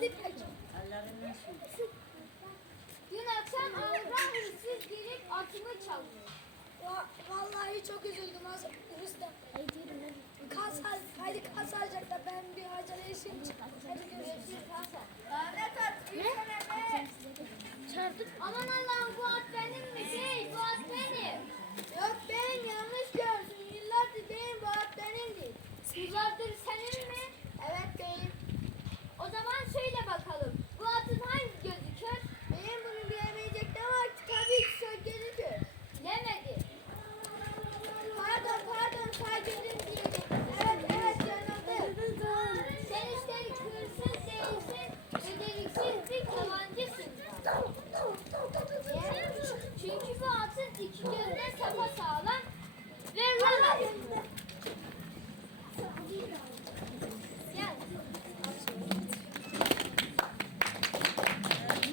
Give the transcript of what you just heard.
Gözlük Dün akşam avran hırsız gelip atımı çaldı. Vallahi çok üzüldüm az Rüstem. Kas hadi kas alacaklar. Ben bir acele işim çıktı. Hadi görüşürüz. Lanet at. Ne? Çarptık. Aman Allah'ım bu at benim mi? Şey bu at benim. Yok ben yanlış gördüm. Yıllardır benim bu at benimdi. Yıllardır Baksın iki gözde kafa sağlam.